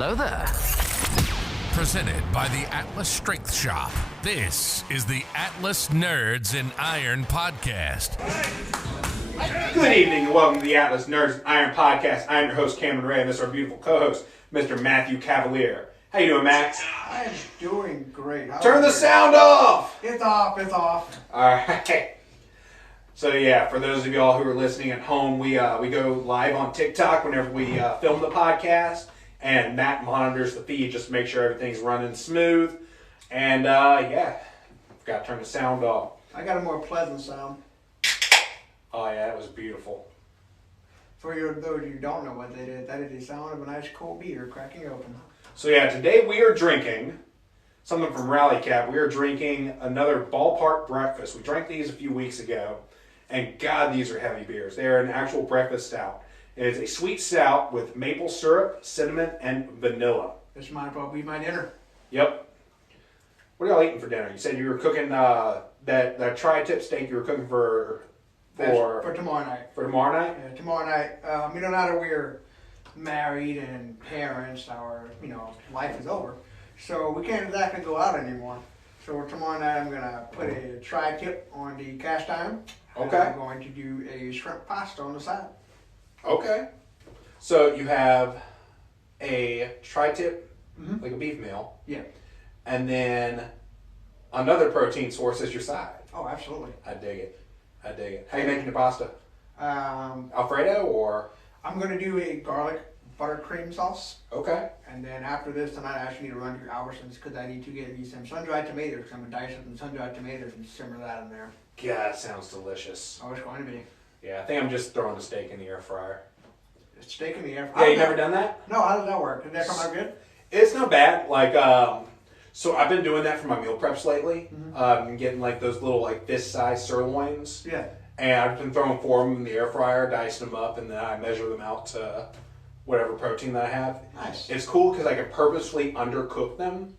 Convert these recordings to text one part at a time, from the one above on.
Hello there. Presented by the Atlas Strength Shop. This is the Atlas Nerds in Iron Podcast. Good evening and welcome to the Atlas Nerds in Iron Podcast. I'm your host, Cameron Ray, and this is our beautiful co-host, Mr. Mathew Cavalier. How you doing, Max? I am doing great. Turn the sound off! It's off. Alright. So yeah, for those of y'all who are listening at home, we go live on TikTok whenever we film the podcast, and Matt monitors the feed just to make sure everything's running smooth. And yeah, got to turn the sound off. I got a more pleasant sound. Oh yeah, that was beautiful. For those who don't know what that is the sound of a nice cold beer cracking open. So yeah, today we are drinking something from Rally Cap. We are drinking another Ballpark Breakfast. We drank these a few weeks ago, and God, these are heavy beers. They are an actual breakfast stout. It is a sweet stout with maple syrup, cinnamon, and vanilla. This might probably be my dinner. Yep. What are y'all eating for dinner? You said you were cooking that tri-tip steak you were cooking for tomorrow night. For tomorrow night? Yeah, tomorrow night. Now that we're married and parents, our life is over, so we can't exactly go out anymore. So tomorrow night I'm gonna put a tri-tip on the cast iron. Okay. And I'm going to do a shrimp pasta on the side. Okay. So you have a tri-tip, Mm-hmm. like a beef meal. Yeah. And then another protein source is your side. Oh, absolutely. I dig it. How you making your pasta? Um, Alfredo or? I'm going to do a garlic buttercream sauce. Okay. And then after this tonight, I actually need to run through Albertsons because I need to get me some sun-dried tomatoes. I'm going to dice up some sun-dried tomatoes and simmer that in there. God, sounds delicious. Oh, it's going to be. Yeah, I think I'm just throwing the steak in the air fryer. Steak in the air Yeah, you never done that? No, how does that work? Did that come out good? It's not bad. Like, so I've been doing that for my meal preps lately. Mm-hmm. Getting like those little like fist-sized sirloins. Yeah. And I've been throwing 4 of them in the air fryer, dicing them up, and then I measure them out to whatever protein that I have. Nice. It's cool because I can purposely undercook them.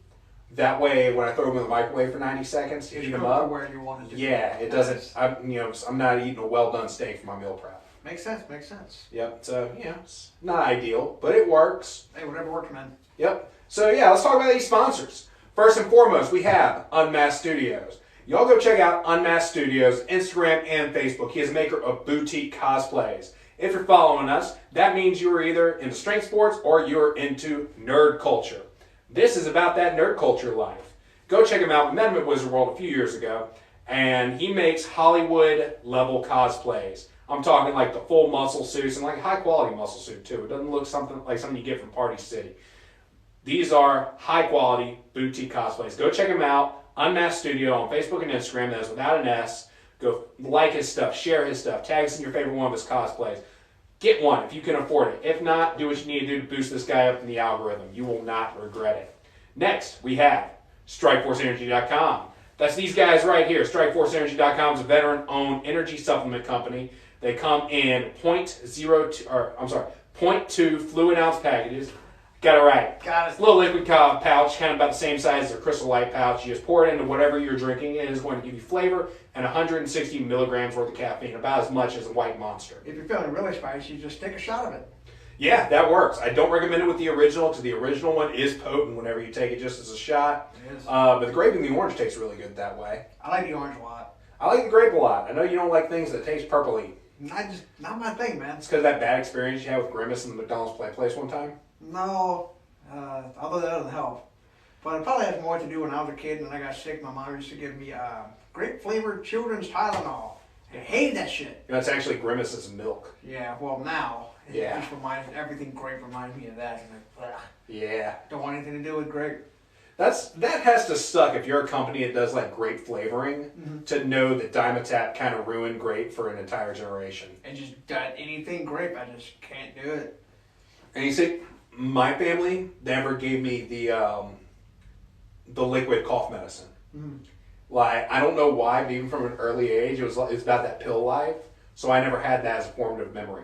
That way, when I throw them in the microwave for 90 seconds to heat them up, where you want it to yeah, it doesn't. I'm not eating a well-done steak for my meal prep. Makes sense. Yep. So it's not ideal, but it works. Hey, whatever works, man. Yep. So yeah, let's talk about these sponsors. First and foremost, we have Unmasked Studios. Y'all go check out Unmasked Studios, Instagram and Facebook. He is a maker of boutique cosplays. If you're following us, that means you are either into strength sports or you're into nerd culture. This is about that nerd culture life. Go check him out. We met him at Wizard World a few years ago, and he makes Hollywood level cosplays. I'm talking like the full muscle suits and like high quality muscle suit too. It doesn't look something you get from Party City. These are high quality boutique cosplays. Go check him out. Unmasked Studio on Facebook and Instagram. That is without an S. Go like his stuff, share his stuff, tag us in your favorite one of his cosplays. Get one if you can afford it. If not, do what you need to do to boost this guy up in the algorithm. You will not regret it. Next, we have Strikeforce Com. That's these guys right here. Strikeforce is a veteran-owned energy supplement company. They come in 0.2 fluid ounce packages. Got it right. Got it. Little liquid pouch, kind of about the same size as a Crystal Light pouch. You just pour it into whatever you're drinking. It is going to give you flavor and 160 milligrams worth of caffeine, about as much as a White Monster. If you're feeling really spicy, just take a shot of it. Yeah, that works. I don't recommend it with the original because the original one is potent whenever you take it just as a shot. It is. But the grape and the orange tastes really good that way. I like the orange a lot. I like the grape a lot. I know you don't like things that taste purpley. Not my thing, man. It's because of that bad experience you had with Grimace in the McDonald's play place one time. No, although that doesn't help. But it probably has more to do when I was a kid and I got sick. My mom used to give me grape flavored children's Tylenol. I hated that shit. You know, it's actually Grimace's milk. Yeah, well now. Yeah. It just everything grape reminds me of that. And Yeah. don't want anything to do with grape. That has to suck if you're a company that does like grape flavoring to know that Dimetapp kind of ruined grape for an entire generation. And just anything grape, I just can't do it. And you see, my family never gave me the liquid cough medicine. Like, I don't know why, but even from an early age, it's about that pill life. So I never had that as a formative memory.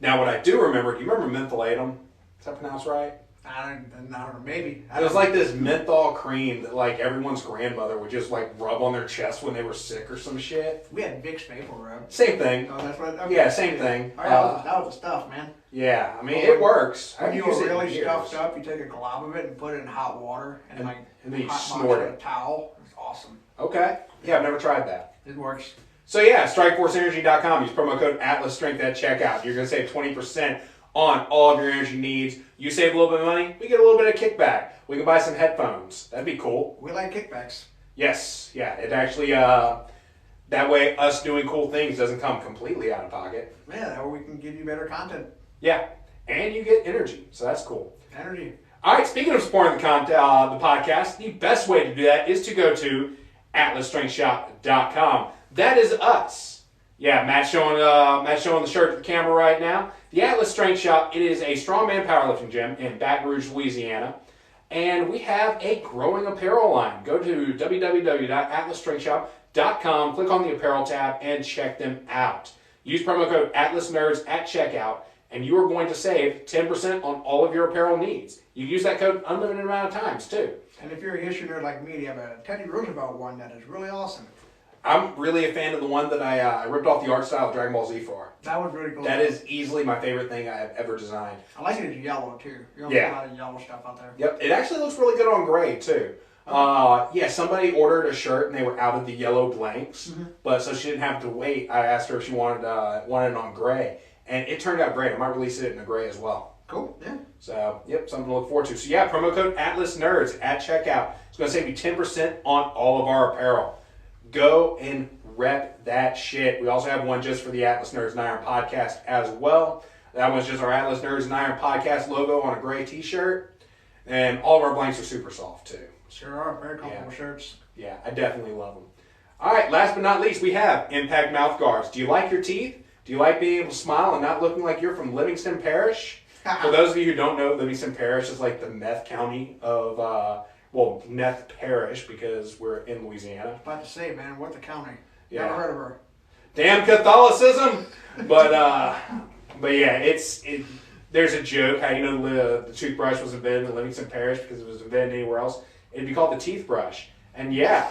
Now, what I do remember, do you remember mentholatum? Is that pronounced right? I don't know, maybe. It was like this menthol cream that like everyone's grandmother would just like rub on their chest when they were sick or some shit. We had Vicks Vapor Rub. Same thing. Oh, that's what. Okay. Yeah, same thing. Oh, yeah, that was the stuff, man. Yeah, I mean it works. When you were really years. stuffed up, you take a glob of it and put it in hot water and then you hot snort box it. with a towel. It's awesome. Okay. Yeah, I've never tried that. It works. So yeah, StrikeforceEnergy.com. Use promo code AtlasStrength at checkout. You're going to save 20% on all of your energy needs. You save a little bit of money, we get a little bit of kickback. We can buy some headphones. That'd be cool. We like kickbacks. Yes, yeah. It actually, that way us doing cool things doesn't come completely out of pocket. Yeah, that way we can give you better content. Yeah, and you get energy, so that's cool. Energy. All right, speaking of supporting the podcast, the best way to do that is to go to atlasstrengthshop.com. That is us. Yeah, Matt's showing the shirt to the camera right now. The Atlas Strength Shop, it is a strongman powerlifting gym in Baton Rouge, Louisiana. And we have a growing apparel line. Go to www.atlasstrengthshop.com, click on the apparel tab, and check them out. Use promo code AtlasNerds at checkout, and you are going to save 10% on all of your apparel needs. You can use that code unlimited amount of times, too. And if you're a history nerd like me, you have a Teddy Roosevelt one that is really awesome. I'm really a fan of the one that I ripped off the art style of Dragon Ball Z for. That was really cool. That is easily my favorite thing I have ever designed. I like it as yellow, too. You Yeah. a lot of yellow stuff out there. Yep, it actually looks really good on gray, too. Yeah, somebody ordered a shirt and they were out of the yellow blanks, but so she didn't have to wait. I asked her if she wanted it on gray, and it turned out great. I might release it in a gray as well. Cool, yeah. So, yep, something to look forward to. So, yeah, promo code AtlasNerds at checkout. It's going to save you 10% on all of our apparel. Go and rep that shit. We also have one just for the Atlas Nerds and Iron podcast as well. That one's just our Atlas Nerds and Iron podcast logo on a gray t-shirt. And all of our blanks are super soft, too. Sure are. Very comfortable shirts. Yeah, I definitely love them. All right, last but not least, we have Impact Mouth Guards. Do you like your teeth? Do you like being able to smile and not looking like you're from Livingston Parish? For those of you who don't know, Livingston Parish is like the meth county of, meth parish because we're in Louisiana. I was about to say, man, what the county? Yeah. Never heard of her. Damn Catholicism! But yeah, there's a joke how the toothbrush was invented in Livingston Parish because it was invented anywhere else. It'd be called the teeth brush. And yeah,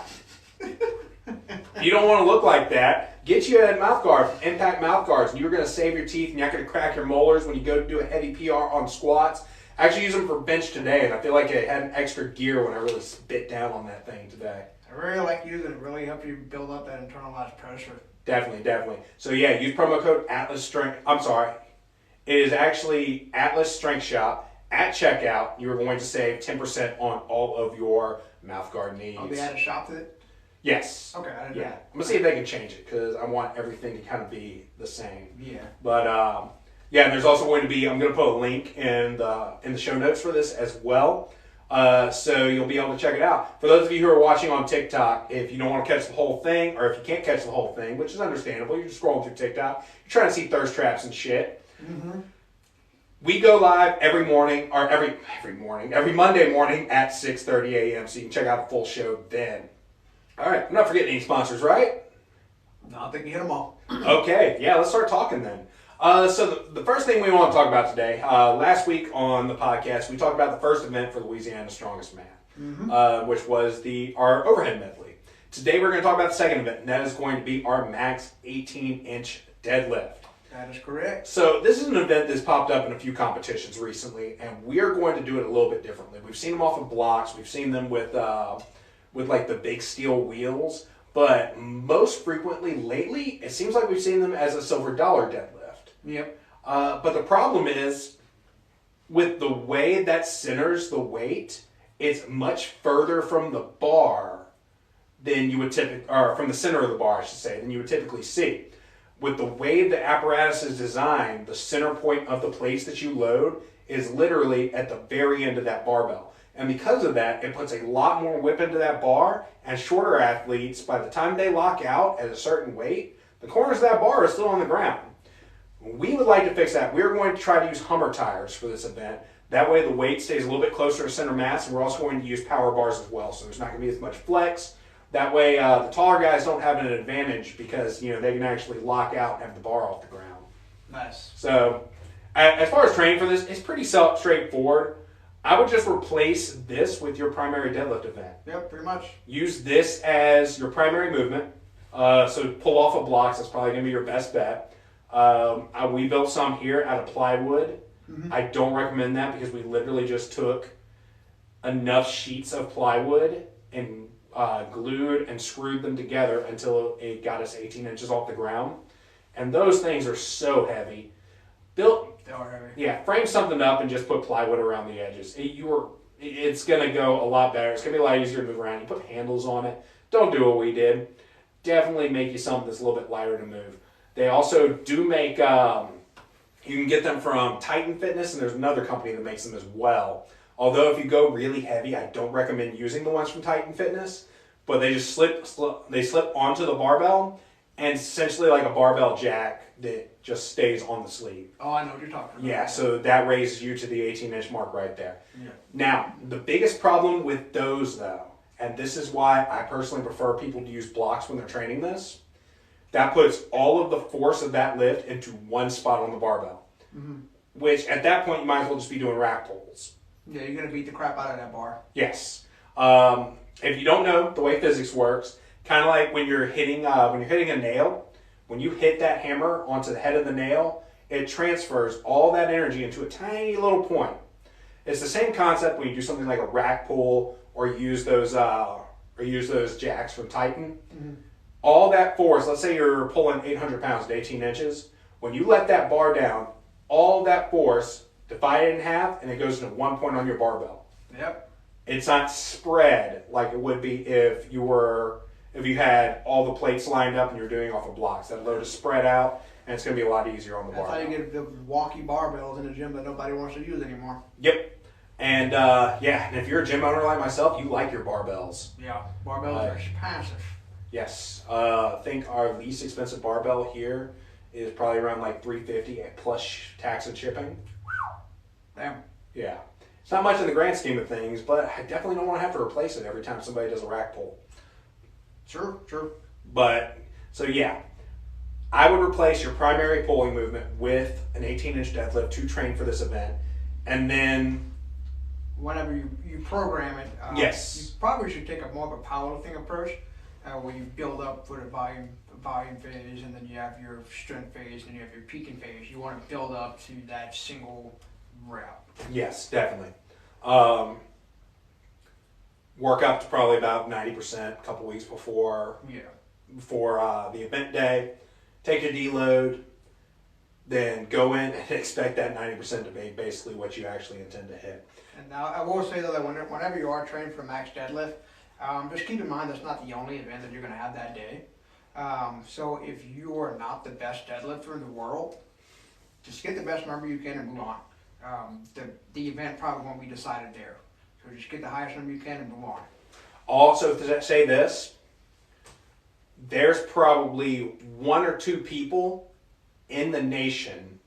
you don't want to look like that. Get you a mouth guard, Impact Mouth Guards, and you're going to save your teeth and you're not going to crack your molars when you go to do a heavy PR on squats. I actually use them for bench today, and I feel like I had an extra gear when I really spit down on that thing today. I really like using it. It really helps you build up that internalized pressure. Definitely. So yeah, use promo code AtlasStrength. I'm sorry. It is actually Atlas Strength Shop at checkout. You are going to save 10% on all of your mouth guard needs. Oh, they had a shop to it? Yes. Okay, I didn't know. I'm going to see if they can change it because I want everything to kind of be the same. Yeah. But yeah, there's also going to be, I'm going to put a link in the show notes for this as well. So you'll be able to check it out. For those of you who are watching on TikTok, if you don't want to catch the whole thing, or if you can't catch the whole thing, which is understandable, you're just scrolling through TikTok, you're trying to see thirst traps and shit. Mm-hmm. We go live every morning, or every Monday morning at 6:30 a.m. So you can check out the full show then. All right, I'm not forgetting any sponsors, right? No, I think you hit them all. Okay, yeah, let's start talking then. So the first thing we want to talk about today, last week on the podcast, we talked about the first event for Louisiana's Strongest Man, which was our overhead medley. Today we're going to talk about the second event, and that is going to be our max 18-inch deadlift. That is correct. So this is an event that's popped up in a few competitions recently, and we are going to do it a little bit differently. We've seen them off of blocks. We've seen them with like the big steel wheels, but most frequently lately, it seems like we've seen them as a silver dollar deadlift. Yep. But the problem is, with the way that centers the weight, it's much further from the bar than you would typically, or from the center of the bar, I should say, than you would typically see. With the way the apparatus is designed, the center point of the plates that you load is literally at the very end of that barbell. And because of that, it puts a lot more whip into that bar, and shorter athletes, by the time they lock out at a certain weight, the corners of that bar are still on the ground. We would like to fix that. We're going to try to use Hummer tires for this event. That way the weight stays a little bit closer to center mass, and we're also going to use power bars as well, so there's not going to be as much flex. That way the taller guys don't have an advantage because they can actually lock out and have the bar off the ground. Nice. So as far as training for this, it's pretty straightforward. I would just replace this with your primary deadlift event. Yep, pretty much. Use this as your primary movement. So pull off of blocks. That's probably going to be your best bet. We built some here out of plywood. I don't recommend that because we literally just took enough sheets of plywood and glued and screwed them together until it got us 18 inches off the ground. And those things are so heavy. They are heavy. Yeah, frame something up and just put plywood around the edges. It's going to go a lot better. It's going to be a lot easier to move around. You put handles on it. Don't do what we did. Definitely make you something that's a little bit lighter to move. They also do make, you can get them from Titan Fitness, and there's another company that makes them as well. Although if you go really heavy, I don't recommend using the ones from Titan Fitness, but they just slip onto the barbell, and essentially like a barbell jack that just stays on the sleeve. Oh, I know what you're talking about. Yeah, so that raises you to the 18-inch mark right there. Yeah. Now, the biggest problem with those, though, and this is why I personally prefer people to use blocks when they're training this, that puts all of the force of that lift into one spot on the barbell, which at that point you might as well just be doing rack pulls. Yeah, you're going to beat the crap out of that bar. Yes. If you don't know the way physics works, kind of like when you're hitting a nail, when you hit that hammer onto the head of the nail, it transfers all that energy into a tiny little point. It's the same concept when you do something like a rack pull or use those jacks from Titan. All that force, let's say you're pulling 800 pounds at 18 inches, when you let that bar down, all that force divided in half and it goes into one point on your barbell. Yep. It's not spread like it would be if you had all the plates lined up and you're doing off of blocks. That load is spread out and it's going to be a lot easier on the barbell. That's how you get the wonky barbells in the gym that nobody wants to use anymore. Yep. And and if you're a gym owner like myself, you like your barbells. Yeah, barbells are passive. Yes. I think our least expensive barbell here is probably around like $350 plus tax and shipping. Damn. Yeah. It's not much in the grand scheme of things, but I definitely don't want to have to replace it every time somebody does a rack pull. Sure. But, so yeah, I would replace your primary pulling movement with an 18-inch deadlift to train for this event. And then whenever you program it, yes, you probably should take a more of a powerlifting approach, where you build up for the volume phase, and then you have your strength phase, and you have your peaking phase. You want to build up to that single rep. Yes, definitely. Work up to probably about 90% a couple weeks before the event day. Take your deload, then go in and expect that 90% to be basically what you actually intend to hit. And now I will say though that whenever you are training for max deadlift, just keep in mind that's not the only event that you're going to have that day. So if you are not the best deadlifter in the world, just get the best number you can and move on. The event probably won't be decided there. So just get the highest number you can and move on. Also, to say this, there's probably one or two people in the nation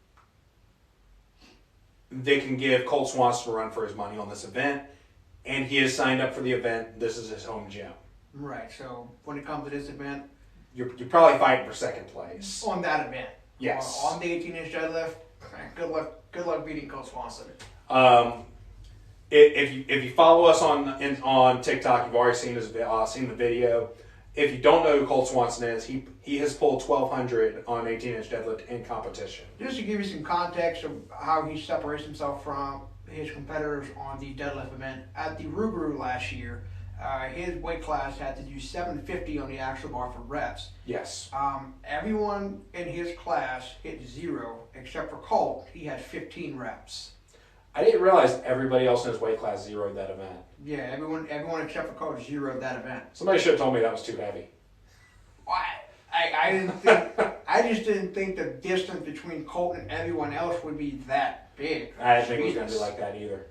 that can give Colt Swanson a run for his money on this event, and he has signed up for the event. This is his home gym. Right, so when it comes to this event, you're probably fighting for second place. On that event. Yes. On the 18-inch deadlift, good luck beating Colt Swanson. If you follow us on TikTok, you've already seen the video. If you don't know who Colt Swanson is, he has pulled 1,200 on 18-inch deadlift in competition. Just to give you some context of how he separates himself from his competitors on the deadlift event, at the Rougarou last year, his weight class had to do 750 on the axle bar for reps. Yes. Everyone in his class hit 0 except for Colt. He had 15 reps. I didn't realize everybody else in his weight class zeroed that event. Yeah, everyone except for Colt zeroed that event. Somebody should have told me that was too heavy. I didn't think. I just didn't think the distance between Colt and everyone else would be that big. I didn't think it was going to be like that either.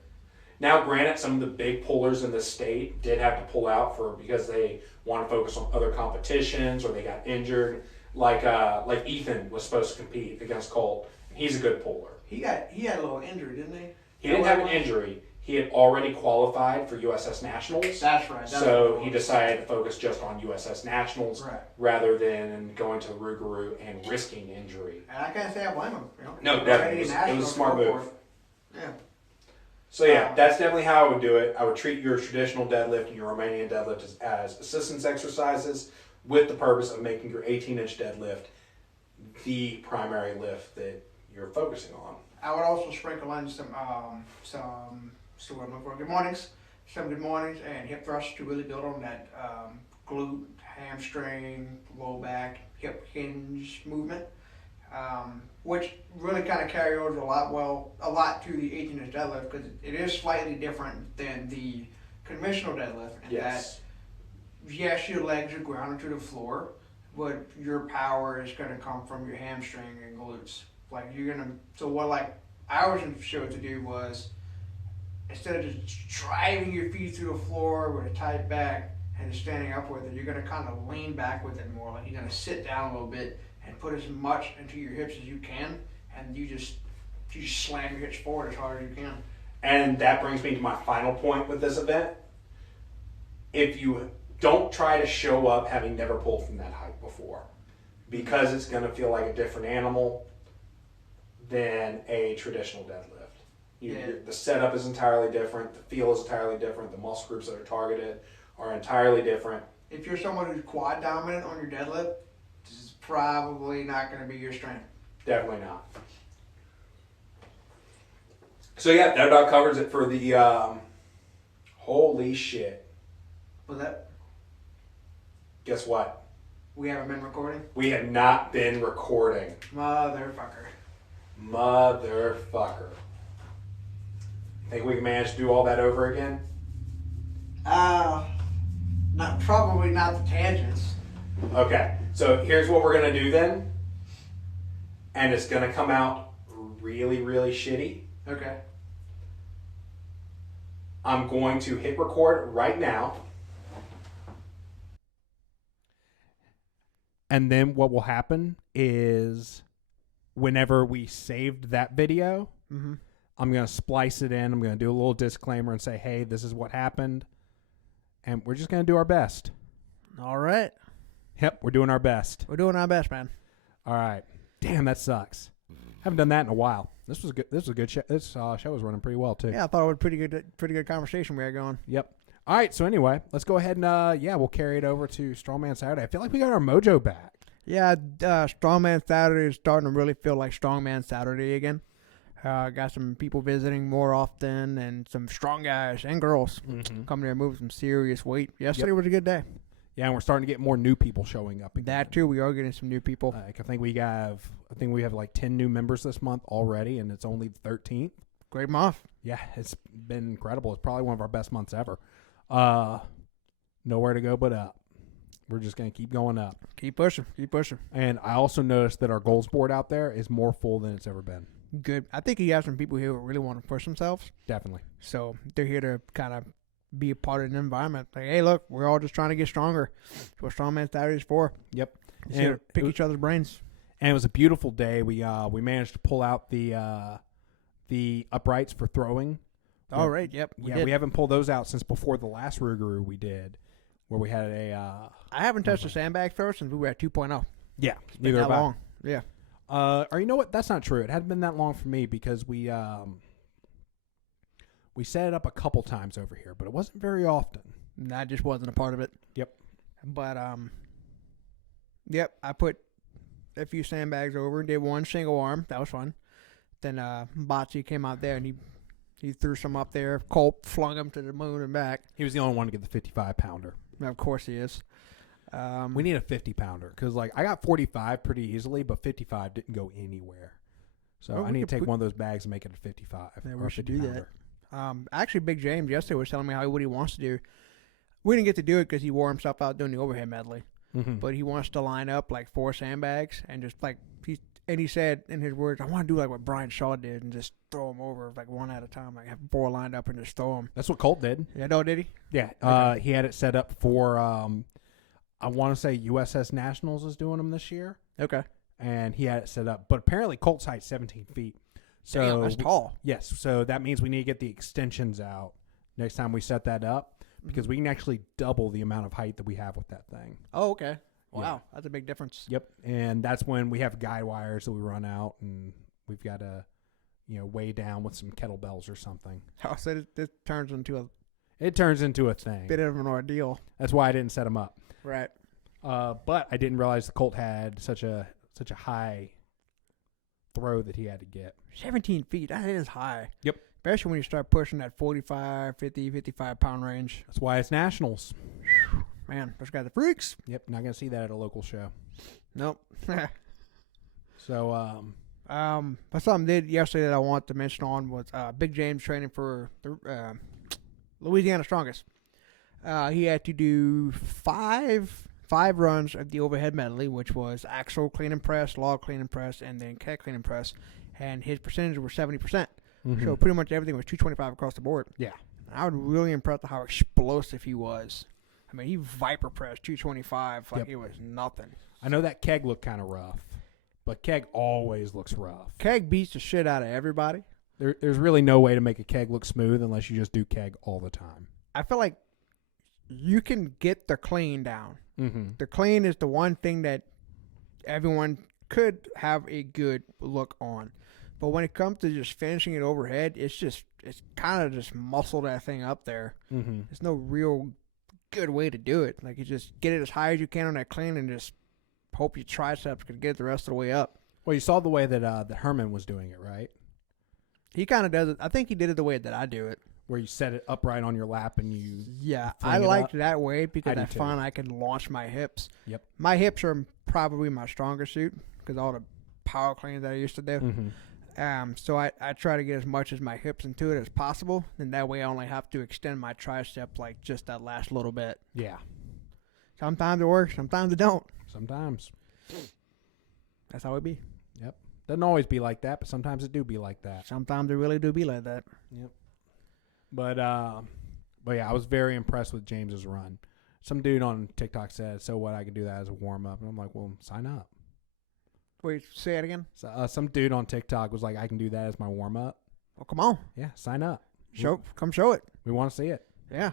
Now, granted, some of the big pullers in the state did have to pull out because they want to focus on other competitions or they got injured. Like Ethan was supposed to compete against Colt. He's a good puller. He had a little injury, didn't he? He didn't have an injury. He had already qualified for USS Nationals. That's right. So he decided to focus just on USS Nationals rather than going to the Rougarou and risking injury. And I can't say I blame him. No, definitely. It was a smart move. Yeah. So yeah, that's definitely how I would do it. I would treat your traditional deadlift and your Romanian deadlift as assistance exercises with the purpose of making your 18-inch deadlift the primary lift that you're focusing on. I would also sprinkle in some good mornings, and hip thrusts to really build on that glute, hamstring, low back, hip hinge movement, which really kind of carry over a lot to the 18-inch deadlift because it is slightly different than the conventional deadlift. Yes. Yes, your legs are grounded to the floor, but your power is going to come from your hamstring and glutes. What I was showed to do was, instead of just driving your feet through the floor with a tight back and standing up with it, you're going to kind of lean back with it more. Like you're going to sit down a little bit and put as much into your hips as you can, and you just slam your hips forward as hard as you can. And that brings me to my final point with this event. If you don't try to show up having never pulled from that height before, because it's going to feel like a different animal than a traditional deadlift. The setup is entirely different. The feel is entirely different. The muscle groups that are targeted are entirely different. If you're someone who's quad dominant on your deadlift, this is probably not going to be your strength. Definitely not. So yeah, that about covers it for the holy shit. Was that? Guess what? We haven't been recording? We have not been recording. Motherfucker. Think we can manage to do all that over again? Probably not the tangents. Okay, so here's what we're going to do then. And it's going to come out really, really shitty. Okay. I'm going to hit record right now. And then what will happen is whenever we saved that video, I'm going to splice it in. I'm going to do a little disclaimer and say, hey, this is what happened. And we're just going to do our best. All right. Yep, we're doing our best. We're doing our best, man. All right. Damn, that sucks. Haven't done that in a while. This was good. This was a good show. This show was running pretty well, too. Yeah, I thought it was pretty good conversation we had going. Yep. All right, so anyway, let's go ahead and, we'll carry it over to Strongman Saturday. I feel like we got our mojo back. Yeah, Strongman Saturday is starting to really feel like Strongman Saturday again. Got some people visiting more often and some strong guys and girls coming there moving some serious weight. Yesterday was a good day. Yeah, and we're starting to get more new people showing up again. That too, we are getting some new people. I think we have like 10 new members this month already, and it's only the 13th. Great month. Yeah, it's been incredible. It's probably one of our best months ever. Nowhere to go but up. We're just going to keep going up. Keep pushing. And I also noticed that our goals board out there is more full than it's ever been. Good. I think you have some people here who really want to push themselves. Definitely. So they're here to kind of be a part of the environment. Like, hey, look, we're all just trying to get stronger. That's what Strongman Saturday is for. Yep. And pick each other's brains. And it was a beautiful day. We managed to pull out the uprights for throwing. All right. Yep. We haven't pulled those out since before the last Rougarou we did, where we had a. I haven't touched a sandbag throw since we were at 2.0. Yeah, Neither that long. Yeah. Or you know what? That's not true. It hadn't been that long for me because we set it up a couple times over here, but it wasn't very often. I just wasn't a part of it. Yep. But I put a few sandbags over and did one single arm. That was fun. Then Botsy came out there and he threw some up there. Colt flung him to the moon and back. He was the only one to get the 55-pounder. Of course he is. We need a 50-pounder because, I got 45 pretty easily, but 55 didn't go anywhere. So I need to take one of those bags and make it a 55. Yeah, we should do that. Actually, Big James yesterday was telling me what he wants to do. We didn't get to do it because he wore himself out doing the overhead medley. Mm-hmm. But he wants to line up 4 sandbags and just he said in his words, I want to do like what Brian Shaw did and just throw them over one at a time, have 4 lined up and just throw them. That's what Colt did. Yeah, no, did he? Yeah, okay. He had it set up for I want to say USS Nationals is doing them this year. Okay. And he had it set up, but apparently Colt's height 17 feet. So damn, that's tall. Yes, so that means we need to get the extensions out next time we set that up because we can actually double the amount of height that we have with that thing. Oh, okay. Wow, yeah. That's a big difference. Yep, and that's when we have guide wires that we run out, and we've got to way down with some kettlebells or something. Oh, so this turns into a It turns into a thing. bit of an ordeal. That's why I didn't set them up. Right. But I didn't realize the Colt had such a high throw that he had to get. 17 feet. That is high. Yep. Especially when you start pushing that 45, 50, 55 pound range. That's why it's nationals. Man, those guys are freaks. Yep, not gonna see that at a local show. Nope. So But something I did yesterday that I want to mention on was Big James training for the Louisiana Strongest. He had to do five runs of the overhead medley, which was axle clean and press, log clean and press, and then keg clean and press. And his percentages were 70%. So pretty much everything was 225 across the board. Yeah. And I was really impressed with how explosive he was. I mean, he viper pressed 225 like it was nothing. I know that keg looked kind of rough, but keg always looks rough. Keg beats the shit out of everybody. There's really no way to make a keg look smooth unless you just do keg all the time. I feel like you can get the clean down. Mm-hmm. The clean is the one thing that everyone could have a good look on. But when it comes to just finishing it overhead, it's kind of just muscle that thing up there. Mm-hmm. There's no real good way to do it. Like, you just get it as high as you can on that clean and just hope your triceps can get it the rest of the way up. Well, you saw the way that Herman was doing it, right? He kind of does it. I think he did it the way that I do it. Where you set it upright on your lap and you I fling it liked up. that way because I I do too. find I can launch my hips. Yep. My hips are probably my stronger suit because all the power cleans that I used to do. Mm-hmm. So I try to get as much as my hips into it as possible, and that way I only have to extend my tricep like just that last little bit. Yeah. Sometimes it works, sometimes it don't. Sometimes. That's how it be. Yep. Doesn't always be like that, but sometimes it do be like that. Sometimes it really do be like that. Yep. But yeah, I was very impressed with James's run. Some dude on TikTok said, "So what? I could do that as a warm up," and I'm like, "Well, sign up." Wait, say it again. So, some dude on TikTok was like, "I can do that as my warm up." Well, come on, Yeah, sign up. come show it. We want to see it. Yeah.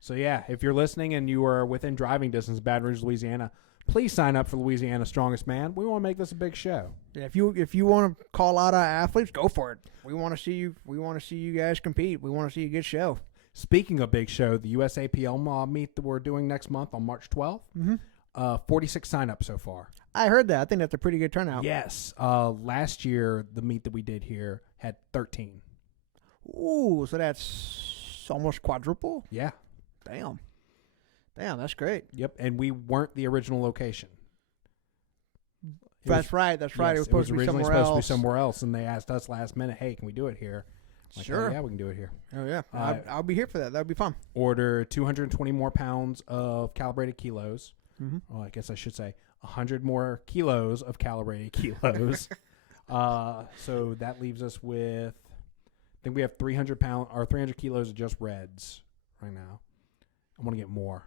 So yeah, if you're listening and you are within driving distance of Baton Rouge, Louisiana, please sign up for Louisiana Strongest Man. We want to make this a big show. Yeah, if you want to call out our athletes, go for it. We want to see you. We want to see you guys compete. We want to see a good show. Speaking of big show, the USAPL meet that we're doing next month on March 12th, 46 sign-ups so far. I heard that. I think that's a pretty good turnout. Yes. Last year, the meet that we did here had 13. Ooh, so that's almost quadruple. Yeah. Damn, that's great. Yep. And we weren't the original location. That's right. It was supposed to be originally somewhere supposed else. to be somewhere else, and they asked us last minute, "Hey, can we do it here?" Like, Sure. "Oh, yeah, we can do it here." Oh yeah, I'll be here for that. That would be fun. Order 220 more pounds of calibrated kilos. Mm-hmm. Well, I guess I should say 100 more kilos of calibrated kilos. So that leaves us with, I think we have 300 kilos of just reds right now. I want to get more.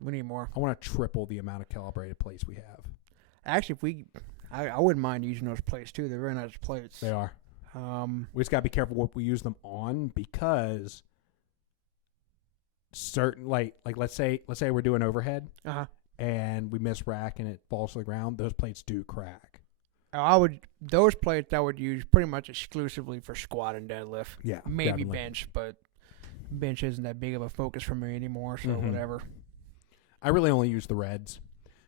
We need more. I want to triple the amount of calibrated plates we have. Actually, I wouldn't mind using those plates too. They're very nice plates. They are. We just got to be careful what we use them on, because certain, like let's say we're doing overhead and we miss rack and it falls to the ground, those plates do crack. Those plates I would use pretty much exclusively for squat and deadlift. Yeah, maybe definitely. bench, but bench isn't that big of a focus for me anymore. So whatever. I really only use the reds,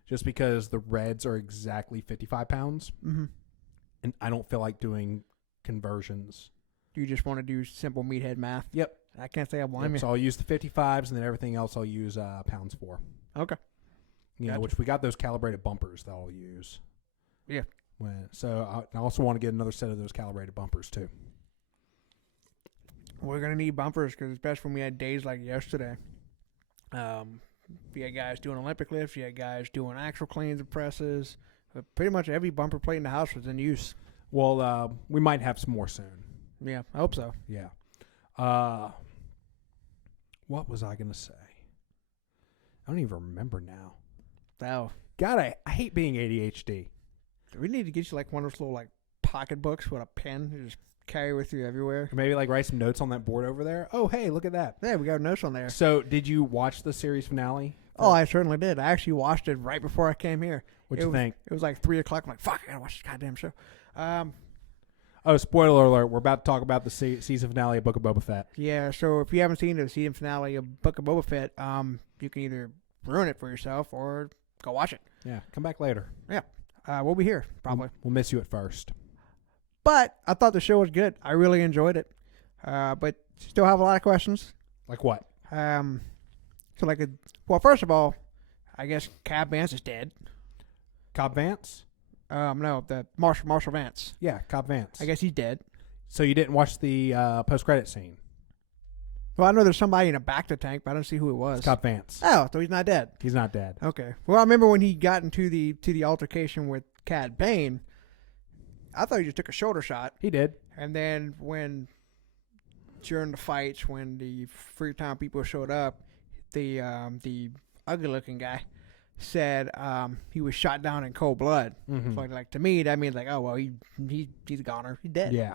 just because the reds are exactly 55 pounds, and I don't feel like doing conversions. You just want to do simple meathead math. Yep. I can't say I blame you. So I'll use the 55s, and then everything else I'll use pounds for. Okay. Gotcha. Which we got those calibrated bumpers that I'll use. Yeah. So I also want to get another set of those calibrated bumpers too. We're going to need bumpers, because especially when we had days like yesterday. You had guys doing Olympic lifts. You had guys doing axle cleans and presses. But pretty much every bumper plate in the house was in use. Well, we might have some more soon. Yeah, I hope so. Yeah. What was I going to say? I don't even remember now. Oh. God, I hate being ADHD. We need to get you like one of those little like pocket books with a pen you just carry with you everywhere. Or maybe like write some notes on that board over there. Oh, hey, look at that. Yeah, we got notes on there. So did you watch the series finale? Oh, I certainly did. I actually watched it right before I came here. What'd you think? It was like 3 o'clock. I'm like, fuck, I gotta watch this goddamn show. Oh, spoiler alert! We're about to talk about the season finale of Book of Boba Fett. Yeah, so if you haven't seen the season finale of Book of Boba Fett, you can either ruin it for yourself or go watch it. Yeah, come back later. Yeah, we'll be here probably. We'll miss you at first. But I thought the show was good. I really enjoyed it. But still have a lot of questions. Like what? Well, first of all, I guess Cab Vance is dead. Cobb Vance? No, the Marshall Vance. Yeah, Cobb Vance. I guess he's dead. So you didn't watch the post-credit scene? Well, I know there's somebody in a bacta tank, but I don't see who it was. It's Cobb Vance. Oh, so he's not dead. He's not dead. Okay. Well, I remember when he got into the altercation with Cad Bane, I thought he just took a shoulder shot. He did. And then during the fights, when the Freetown people showed up, the ugly-looking guy said he was shot down in cold blood. Mm-hmm. So like to me, that means like, oh well, he's a goner. He's dead. Yeah.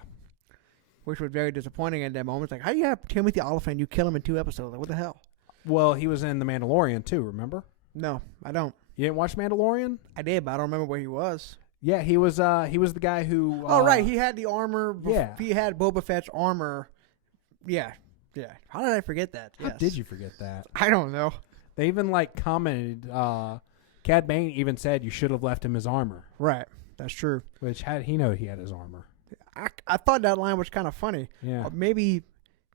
Which was very disappointing at that moment. It's like, how do you have Timothy Olyphant? You kill him in 2 episodes. Like, what the hell? Well, he was in The Mandalorian too. Remember? No, I don't. You didn't watch Mandalorian? I did, but I don't remember where he was. Yeah, he was the guy who. Oh right, he had the armor. Yeah, he had Boba Fett's armor. Yeah. How did I forget that? How did you forget that? I don't know. They even commented. Cad Bane even said you should have left him his armor. Right, that's true. Which had he know he had his armor? I thought that line was kind of funny. Yeah. Maybe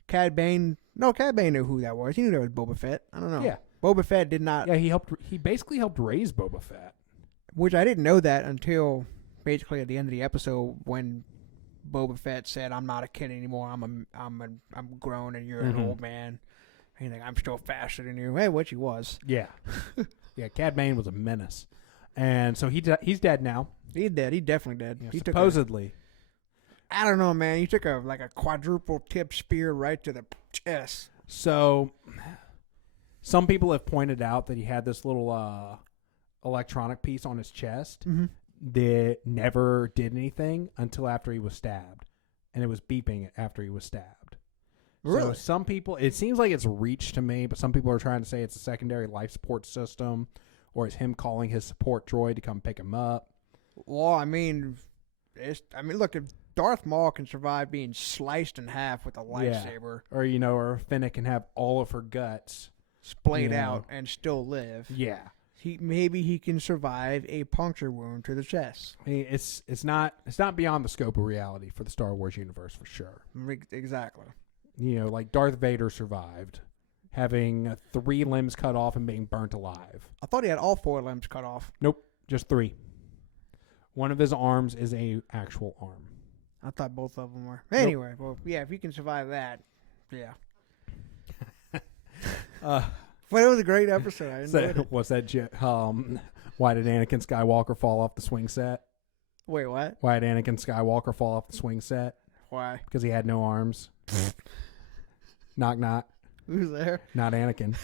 Cad Bane. No, Cad Bane knew who that was. He knew that was Boba Fett. I don't know. Yeah. Boba Fett did not. Yeah, he basically helped raise Boba Fett. Which I didn't know that until basically at the end of the episode when Boba Fett said, "I'm not a kid anymore. I'm grown and you're an old man." And he's like, "I'm still faster than you." Hey, which he was. Yeah. Yeah, Cad Bane was a menace. And so he's dead now. He's dead. He's definitely dead. Yeah, supposedly. I don't know, man. He took a quadruple tip spear right to the chest. So some people have pointed out that he had this little electronic piece on his chest that never did anything until after he was stabbed. And it was beeping after he was stabbed. Really? So some people, it seems like it's reach to me, but some people are trying to say it's a secondary life support system, or it's him calling his support droid to come pick him up. Well, I mean, look, if Darth Maul can survive being sliced in half with a lightsaber, or Fennec can have all of her guts splayed out and still live. Yeah. Maybe he can survive a puncture wound to the chest. I mean, it's not beyond the scope of reality for the Star Wars universe for sure. Exactly. Like Darth Vader survived having 3 limbs cut off and being burnt alive. I thought he had all 4 limbs cut off. Nope, just 3. One of his arms is a actual arm. I thought both of them were. Anyway, well, yeah, if you can survive that, yeah. But it was a great episode. I enjoyed it. What's that? Why did Anakin Skywalker fall off the swing set? Wait, what? Why did Anakin Skywalker fall off the swing set? Why? Because he had no arms. Knock, knock. Who's there? Not Anakin.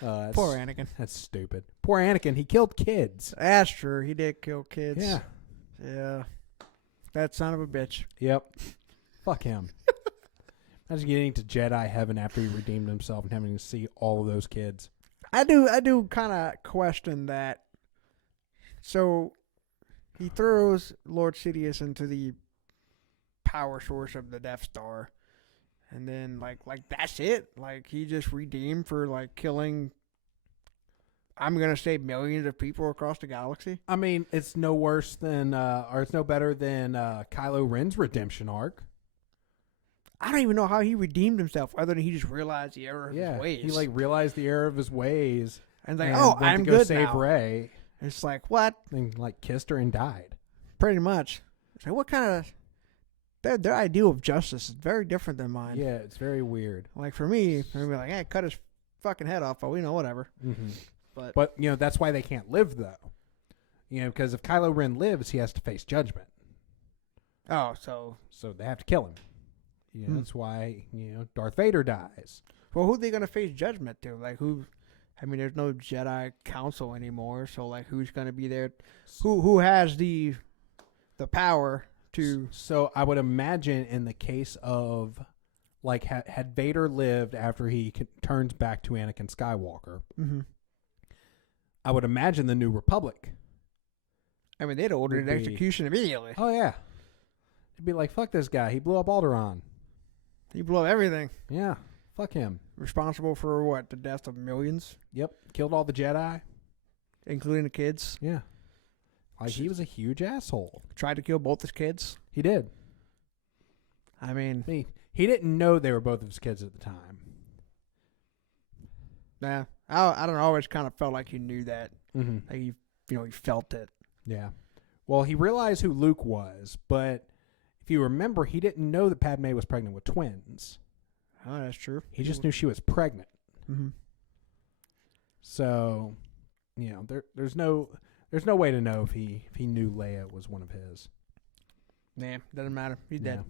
Poor Anakin. That's stupid. Poor Anakin. He killed kids. That's true. He did kill kids. Yeah. Yeah. That son of a bitch. Yep. Fuck him. Imagine getting to Jedi heaven after he redeemed himself and having to see all of those kids. I do kind of question that. So he throws Lord Sidious into the power source of the Death Star, and then like that's it. Like he just redeemed for killing. I'm gonna say millions of people across the galaxy. I mean, it's no worse than, or it's no better than Kylo Ren's redemption arc. I don't even know how he redeemed himself, other than he just realized the error of his ways. He realized the error of his ways, and like, went I'm to go good save now. Rey. It's like what? And kissed her and died. Pretty much. So what kind of their ideal of justice is very different than mine. Yeah, it's very weird. Like for me, I'd be like, hey, cut his fucking head off, but we know whatever. Mm-hmm. But that's why they can't live though. Because if Kylo Ren lives, he has to face judgment. Oh, so they have to kill him. That's why Darth Vader dies. Well, who are they gonna face judgment to? Like who? I mean, there's no Jedi Council anymore, so who's gonna be there? Who has the power to? So I would imagine in the case of had Vader lived after he turns back to Anakin Skywalker, I would imagine the New Republic I mean, they'd ordered Would be- execution immediately. Oh yeah. They'd be like, fuck this guy. He blew up Alderaan. He blew up everything. Yeah. Fuck him. Responsible for what? The death of millions, Yep. Killed all the Jedi. including the kids. Yeah. Like, he was a huge asshole. Tried to kill both his kids. He did. I mean, He didn't know they were both of his kids at the time. nah. I don't know. I always kind of felt like he knew that. Mm-hmm. Like he felt it. Yeah. Well, he realized who Luke was, but if you remember, he didn't know that Padme was pregnant with twins. Oh, that's true. He just knew she was pregnant. Mm-hmm. So, there's no way to know if he knew Leia was one of his. Nah, doesn't matter. He's dead.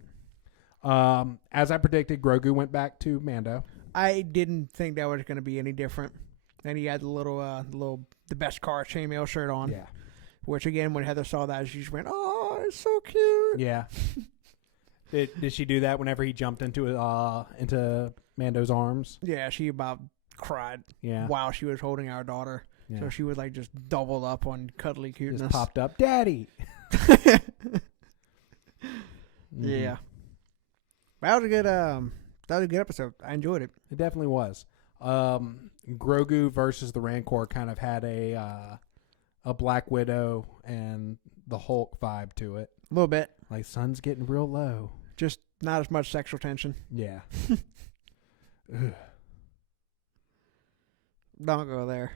As I predicted, Grogu went back to Mando. I didn't think that was going to be any different. And he had the best car chainmail shirt on. Yeah. Which again, when Heather saw that, she just went, "Oh, it's so cute." Yeah. Did she do that whenever he jumped into Mando's arms? Yeah, she about cried. Yeah. While she was holding our daughter, Yeah. so she was like just doubled up on cuddly cuteness. Just popped up, Daddy. Yeah. That was a good episode. I enjoyed it. It definitely was. Grogu versus the Rancor kind of had a Black Widow and the Hulk vibe to it. A little bit. Like, sun's getting real low. Just not as much sexual tension. Yeah. Don't go there.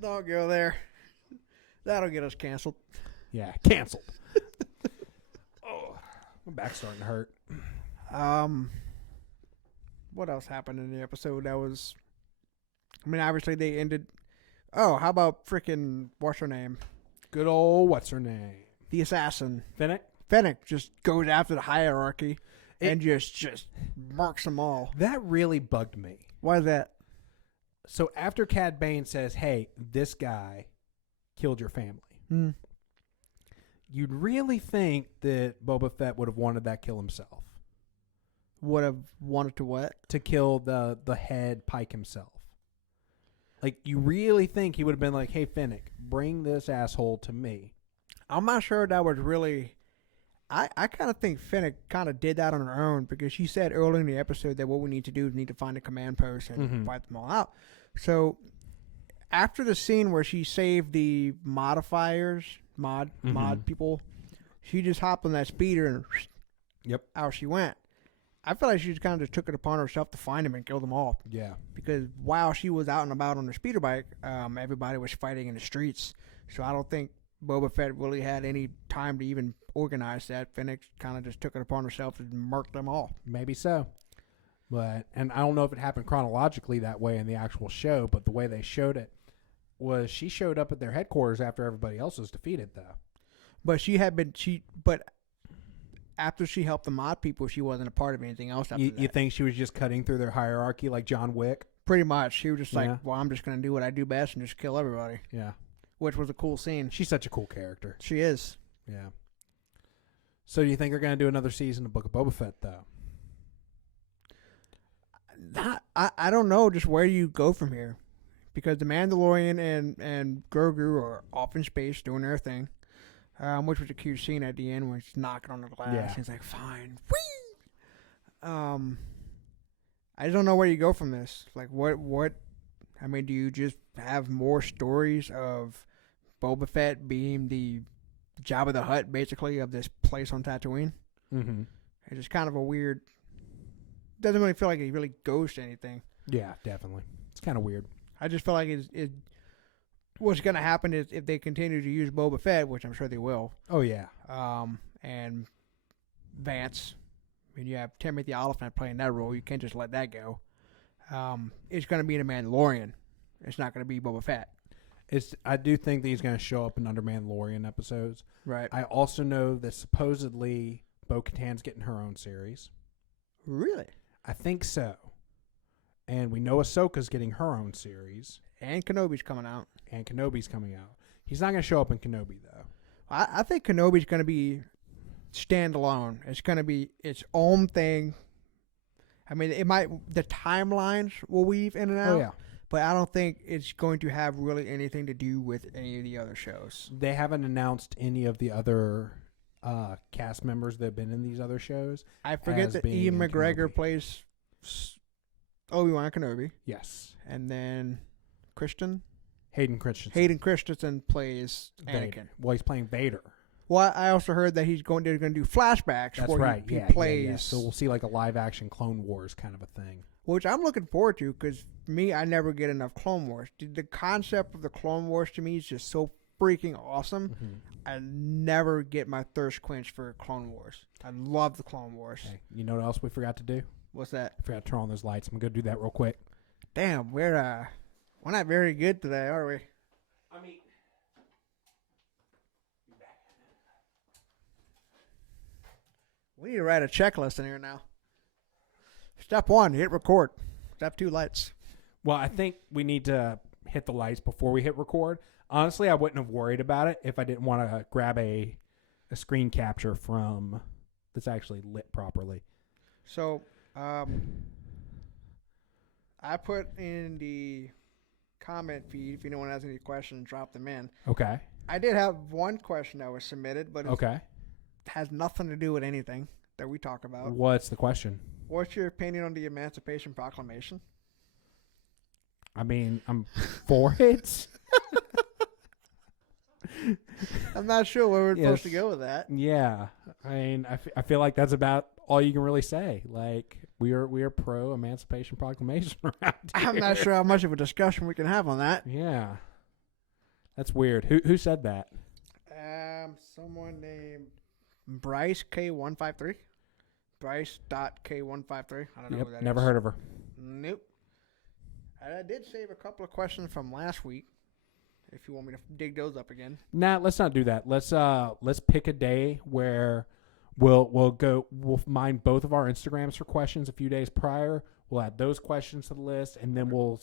Don't go there. That'll get us canceled. Yeah, canceled. Oh, my back's starting to hurt. What else happened in the episode? Obviously they ended. Oh, how about freaking what's her name? Good old what's her name? The assassin. Fennec? Fennec just goes after the hierarchy and just marks them all. That really bugged me. Why is that? So after Cad Bane says, "Hey, this guy killed your family," you'd really think that Boba Fett would have wanted that kill himself. Would have wanted to what? To kill the head Pike himself. Like, you really think he would have been like, "Hey, Fennec, bring this asshole to me." I'm not sure that was really. I kind of think Fennec kind of did that on her own because she said early in the episode that what we need to do is need to find a command post and fight them all out. So after the scene where she saved the mod people, she just hopped on that speeder and out she went. I feel like she just kind of just took it upon herself to find him and kill them all. Yeah. Because while she was out and about on her speeder bike, everybody was fighting in the streets. So I don't think Boba Fett really had any time to even organize that. Fennec kind of just took it upon herself and murked them all. Maybe so. And I don't know if it happened chronologically that way in the actual show, but the way they showed it was she showed up at their headquarters after everybody else was defeated, though. But but after she helped the mod people, she wasn't a part of anything else after that. You think she was just cutting through their hierarchy like John Wick? Pretty much. She was just like, well, I'm just going to do what I do best and just kill everybody. Yeah. Which was a cool scene. She's such a cool character. She is. Yeah. So do you think they're going to do another season of Book of Boba Fett, though? I don't know just where you go from here. Because the Mandalorian and Grogu are off in space doing their thing. Which was a cute scene at the end when he's knocking on the glass. Yeah. He's like, fine. Whee! I don't know where you go from this. Like, what? I mean, do you just have more stories of Boba Fett being the Jabba the Hutt, basically, of this place on Tatooine? Mm-hmm. It's just kind of a weird. Doesn't really feel like it really goes to anything. Yeah, definitely. It's kind of weird. I just feel like what's going to happen is if they continue to use Boba Fett, which I'm sure they will. Oh, yeah. And Vance. I mean, you have Timothy Oliphant playing that role. You can't just let that go. It's going to be in a Mandalorian. It's not going to be Boba Fett. I do think that he's going to show up in other Mandalorian episodes. Right. I also know that supposedly Bo-Katan's getting her own series. Really? I think so. And we know Ahsoka's getting her own series. And Kenobi's coming out. He's not going to show up in Kenobi, though. I think Kenobi's going to be standalone. It's going to be its own thing. I mean, the timelines will weave in and out. Oh, yeah. but I don't think it's going to have really anything to do with any of the other shows. They haven't announced any of the other cast members that have been in these other shows. I forget that being Ian in McGregor Kenobi. plays Obi-Wan Kenobi, Yes. and then Hayden Christensen. Hayden Christensen plays Vader. Anakin. Well, he's playing Vader. Well, I also heard that they're going to do flashbacks That's where right. he Yeah, plays, yeah. So we'll see like a live action Clone Wars kind of a thing. which I'm looking forward to because I never get enough Clone Wars. The concept of the Clone Wars to me is just so freaking awesome. Mm-hmm. I never get my thirst quenched for Clone Wars. I love the Clone Wars. Okay. You know what else we forgot to do? What's that? I forgot to turn on those lights. I'm gonna do that real quick. Damn, we're not very good today, are we? I mean, We need to write a checklist in here now. Step 1, hit record. Step 2, lights. Well, I think we need to hit the lights before we hit record. Honestly, I wouldn't have worried about it if I didn't want to grab a screen capture from that's actually lit properly. So, I put in the comment feed, if anyone has any questions, drop them in. Okay. I did have one question that was submitted, but it Okay. has nothing to do with anything that we talk about. What's the question? What's your opinion on the Emancipation Proclamation? I mean, I'm for it. I'm not sure where we're supposed to Yes. go with that. Yeah. I mean, I feel like that's about all you can really say. Like, we are pro Emancipation Proclamation around here. I'm not sure how much of a discussion we can have on that. Yeah. That's weird. Who said that? Someone named Bryce K153. Bryce.K153. I don't know who that is. Never heard of her. Nope. I did save a couple of questions from last week. If you want me to dig those up again. Nah, let's not do that. Let's pick a day where we'll mine both of our Instagrams for questions a few days prior. We'll add those questions to the list, and then we'll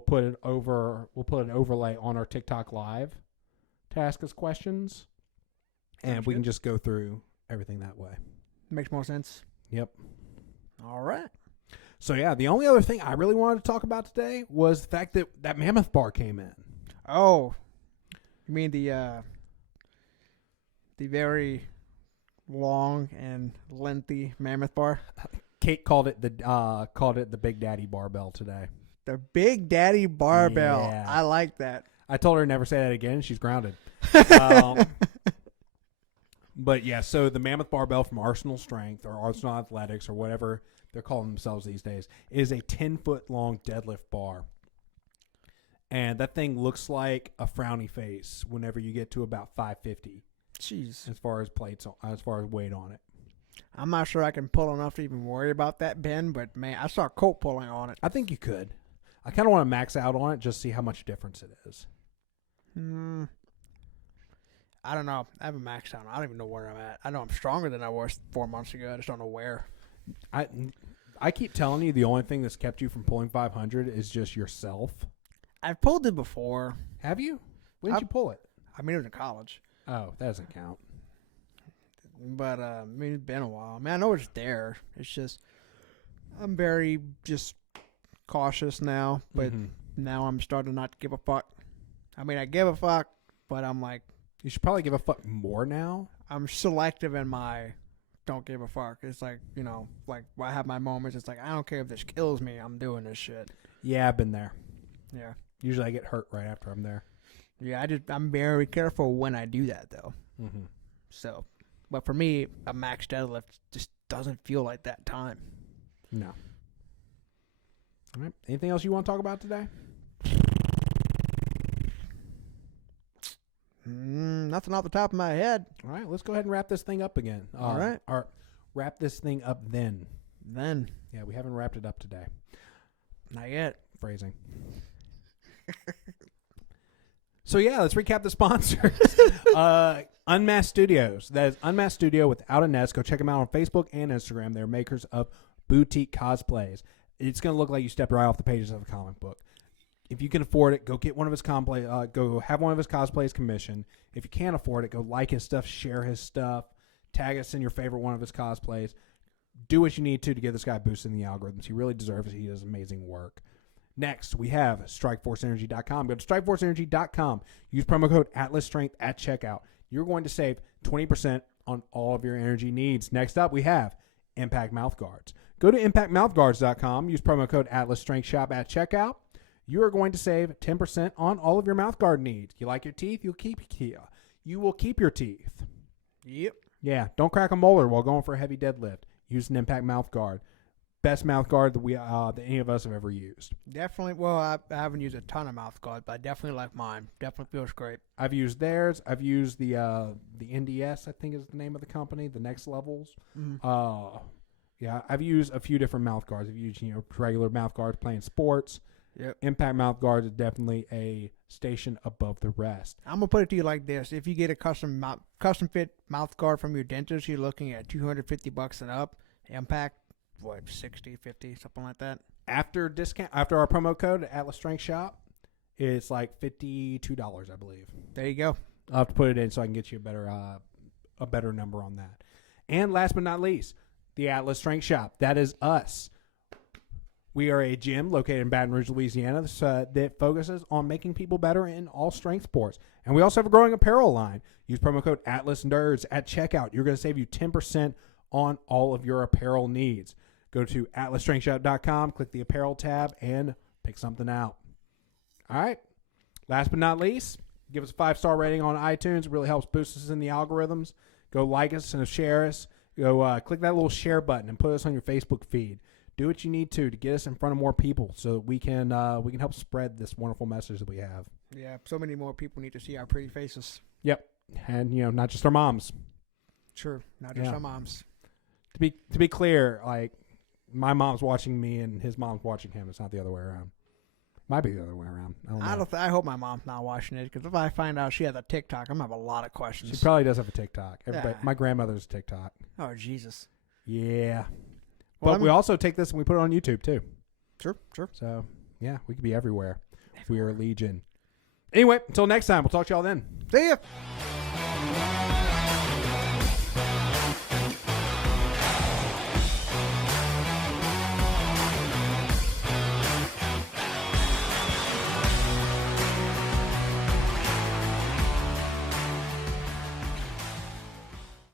put an overlay on our TikTok live to ask us questions, and Sounds we can good. just go through everything that way. Makes more sense. Yep. All right. So yeah, the only other thing I really wanted to talk about today was the fact that Mammoth Bar came in. Oh, you mean the very long and lengthy Mammoth Bar? Kate called it the Big Daddy Barbell today. The Big Daddy Barbell. Yeah. I like that. I told her never say that again. She's grounded. But yeah, so the Mammoth Barbell from Arsenal Strength or Arsenal Athletics or whatever they're calling themselves these days is a 10-foot long deadlift bar. And that thing looks like a frowny face whenever you get to about 550 Jeez. as far as weight on it. I'm not sure I can pull enough to even worry about that, Ben, but man, I saw Colt pulling on it. I think you could. I kind of want to max out on it just to see how much difference it is. I don't know. I haven't maxed out. I don't even know where I'm at. I know I'm stronger than I was 4 months ago. I just don't know where. I keep telling you the only thing that's kept you from pulling 500 is just yourself. I've pulled it before. Have you? When did you pull it? I mean, it was in college. Oh, that doesn't count. But, I mean, it's been a while. I mean, I know it's there. It's just, I'm very just cautious now. But now I'm starting to not give a fuck. I mean, I give a fuck, but I'm like, You should probably give a fuck more now. I'm selective in my don't give a fuck. It's like, you know, like I have my moments. It's like, I don't care if this kills me. I'm doing this shit. Yeah, I've been there. Yeah. Usually I get hurt right after I'm there. Yeah, I'm very careful when I do that, though. Mm-hmm. So, but for me, a max deadlift just doesn't feel like that time. No. All right. Anything else you want to talk about today? Nothing off the top of my head. All right. Let's go ahead and wrap this thing up again. All right. Or wrap this thing up then. Then. Yeah, we haven't wrapped it up today. Not yet. Phrasing. So yeah, let's recap the sponsors. Unmasked Studios. That is Unmasked Studio without a nest. Go check them out on Facebook and Instagram. They're makers of boutique cosplays. It's going to look like you stepped right off the pages of a comic book. If you can afford it, go get one of his go have one of his cosplays commissioned. If you can't afford it, go like his stuff, share his stuff, tag us in your favorite one of his cosplays. Do what you need to get this guy boosted in the algorithms. He really deserves it. He does amazing work. Next, we have strikeforceenergy.com. Go to strikeforceenergy.com. Use promo code AtlasStrength at checkout. You're going to save 20% on all of your energy needs. Next up, we have Impact Mouthguards. Go to impactmouthguards.com. Use promo code AtlasStrengthShop at checkout. You are going to save 10% on all of your mouthguard needs. You like your teeth? You will keep your teeth. Yep. Yeah, don't crack a molar while going for a heavy deadlift. Use an Impact Mouthguard. Best mouthguard that any of us have ever used. Definitely. Well, I haven't used a ton of mouth guards, but I definitely like mine. Definitely feels great. I've used theirs. I've used the NDS, I think is the name of the company, the Next Levels. Mm-hmm. Yeah, I've used a few different mouth guards. I've used regular mouth guards playing sports. Yep. Impact mouth guards is definitely a station above the rest. I'm gonna put it to you like this: if you get a custom fit mouth guard from your dentist, you're looking at $250 and up. Impact, what, 60, 50, something like that. After our promo code at Atlas Strength Shop, it's like $52, I believe. There you go. I'll have to put it in so I can get you a better number on that. And last but not least, the Atlas Strength Shop. That is us. We are a gym located in Baton Rouge, Louisiana, that focuses on making people better in all strength sports. And we also have a growing apparel line. Use promo code AtlasNerds at checkout. You're going to save you 10% on all of your apparel needs. Go to atlasstrengthshop.com, click the apparel tab, and pick something out. All right. Last but not least, give us a 5-star rating on iTunes. It really helps boost us in the algorithms. Go like us and share us. Go click that little share button and put us on your Facebook feed. Do what you need to get us in front of more people so that we can help spread this wonderful message that we have. Yeah, so many more people need to see our pretty faces. Yep. And, not just our moms. Sure, not just our moms. To be clear, like, my mom's watching me and his mom's watching him. It's not the other way around. Might be the other way around. I don't know. I hope my mom's not watching it, because if I find out she has a TikTok, I'm going to have a lot of questions. She probably does have a TikTok. Yeah. My grandmother's TikTok. Oh, Jesus. Yeah. Well, But we also take this and we put it on YouTube, too. Sure. So, yeah, we could be everywhere. We are Legion. Anyway, until next time, we'll talk to y'all then. See ya.